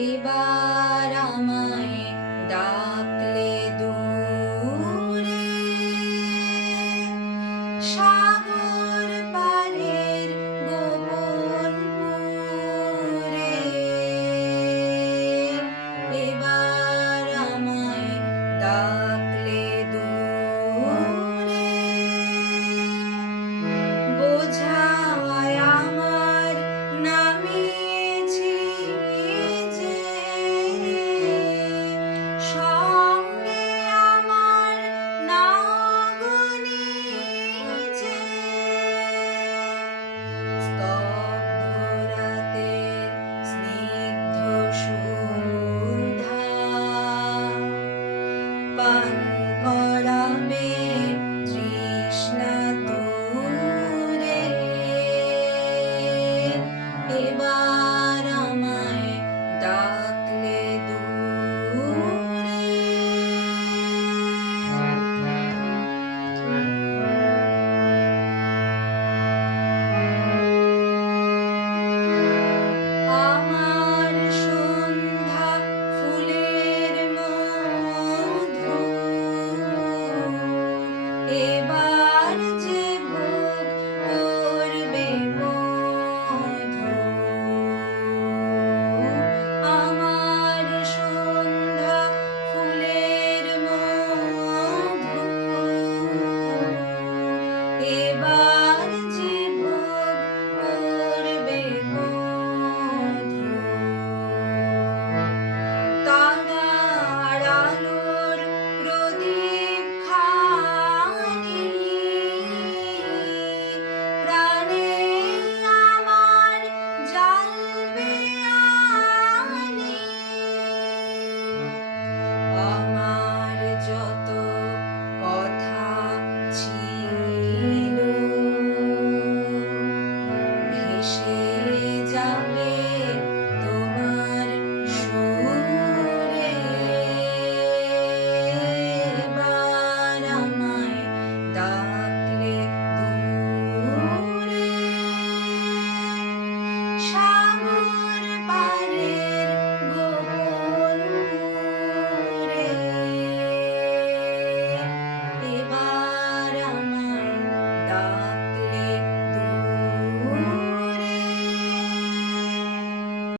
এবার আমায় ডাকলে Eva.